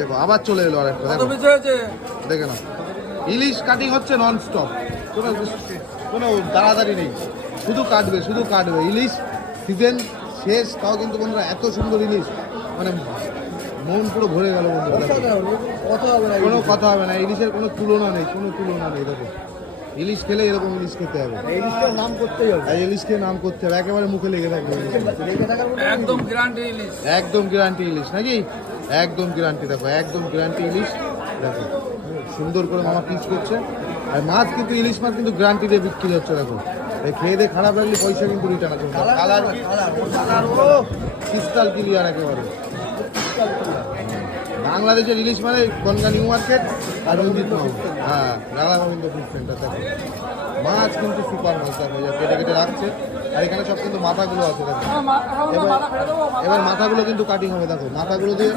দেখো আবার চলে এলো আরেকটা, দেখো দেখে নাও। ইলিশ কাটিং হচ্ছে নন স্টপ, কোনো তাড়াতাড়ি নেই, শুধু কাটবে শুধু কাটবে। ইলিশ সিজন শেষ, তাও কিন্তু বন্ধুরা এত সুন্দর ইলিশ, মানে মন পুরো ভরে গেল বন্ধুরা। কোনো কথা হবে না, ইলিশের কোনো তুলনা নেই, কোনো তুলনা নেই। দেখো ইলিশ খেলে এরকম ইলিশ খেতে হবে, ইলিশটার নাম করতেই হবে, ইলিশকে নাম করতে হবে, একেবারে মুখে লেগে থাকবে। একদম গ্যারান্টি ইলিশ, একদম গ্যারান্টি ইলিশ নাকি, একদম গ্যারান্টি। দেখো একদম গ্যারান্টি ইলিশ, দেখো সুন্দর করে মামা পিস করছে। আর মাছ কিন্তু ইলিশ মাছ কিন্তু গ্যারান্টি দিয়ে বিক্রি হচ্ছে। দেখো এই খেয়ে দিয়ে খারাপ লাগলে পয়সা কিন্তু রিটার্ন আছে। কালার ক্রিস্টাল ক্লিয়ার একেবারে। বাংলাদেশের ইলিশ মানে বনগা নিউ মার্কেট আর রঞ্জিত মামা, হ্যাঁ রাধা গোবিন্দ ফুড সেন্টার। দেখো মাছ কিন্তু সুপার মাছ, দেখো কেটে কেটে রাখছে। আর এখানে সব কিন্তু মাথাগুলো আছে। দেখো এবার মাথাগুলো কিন্তু কাটিং হবে, দেখো মাথাগুলো দিয়ে